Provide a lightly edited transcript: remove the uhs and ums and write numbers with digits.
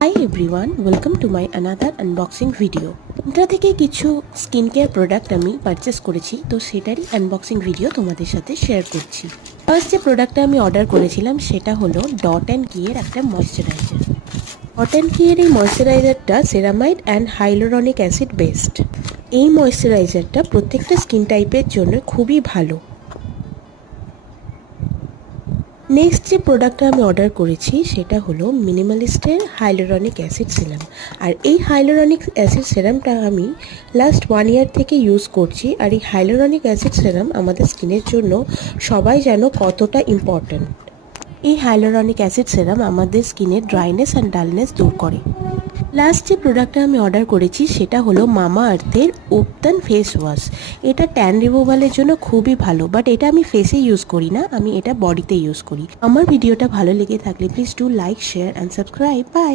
Hi everyone, welcome to my another unboxing video. Myntra থেকে কিছু skin care product আমি purchase করেছি, তো সেটারই আনবক্সিং ভিডিও তোমাদের সাথে শেয়ার করছি। ফার্স্ট যে প্রোডাক্টটা আমি অর্ডার করেছিলাম সেটা হলো ডট অ্যান্ড কি এর একটা ময়শ্চারাইজার। ডট অ্যান্ড কি এর এই ময়শ্চারাইজারটা ceramide and hyaluronic acid based. এই ময়শ্চারাইজারটা প্রত্যেকটা স্কিন টাইপের জন্য খুবই ভালো। নেক্সট যে প্রোডাক্টটা আমি অর্ডার করেছি সেটা হলো মিনিমালিস্টের হাইলোরনিক অ্যাসিড সিরাম। আর এই হাইলোরনিক অ্যাসিড সিরামটা আমি লাস্ট 1 ইয়ার থেকে ইউজ করছি। আর এই হাইলোরনিক অ্যাসিড সিরাম আমাদের স্কিনের জন্য সবাই জানো কতটা ইম্পর্ট্যান্ট। এই হাইলোরনিক অ্যাসিড সিরাম আমাদের স্কিনের ড্রাইনেস অ্যান্ড ডালনেস দূর করে। লাস্ট যে প্রোডাক্টটা আমি অর্ডার করেছি সেটা হলো মামা আর্থের উবটান ফেস ওয়াশ। এটা ট্যান রিমুভালের জন্য খুবই ভালো, বাট এটা আমি ফেসে ইউজ করি না, আমি এটা বডিতে ইউজ করি। আমার ভিডিওটা ভালো লেগে থাকলে please do like, share and subscribe. By.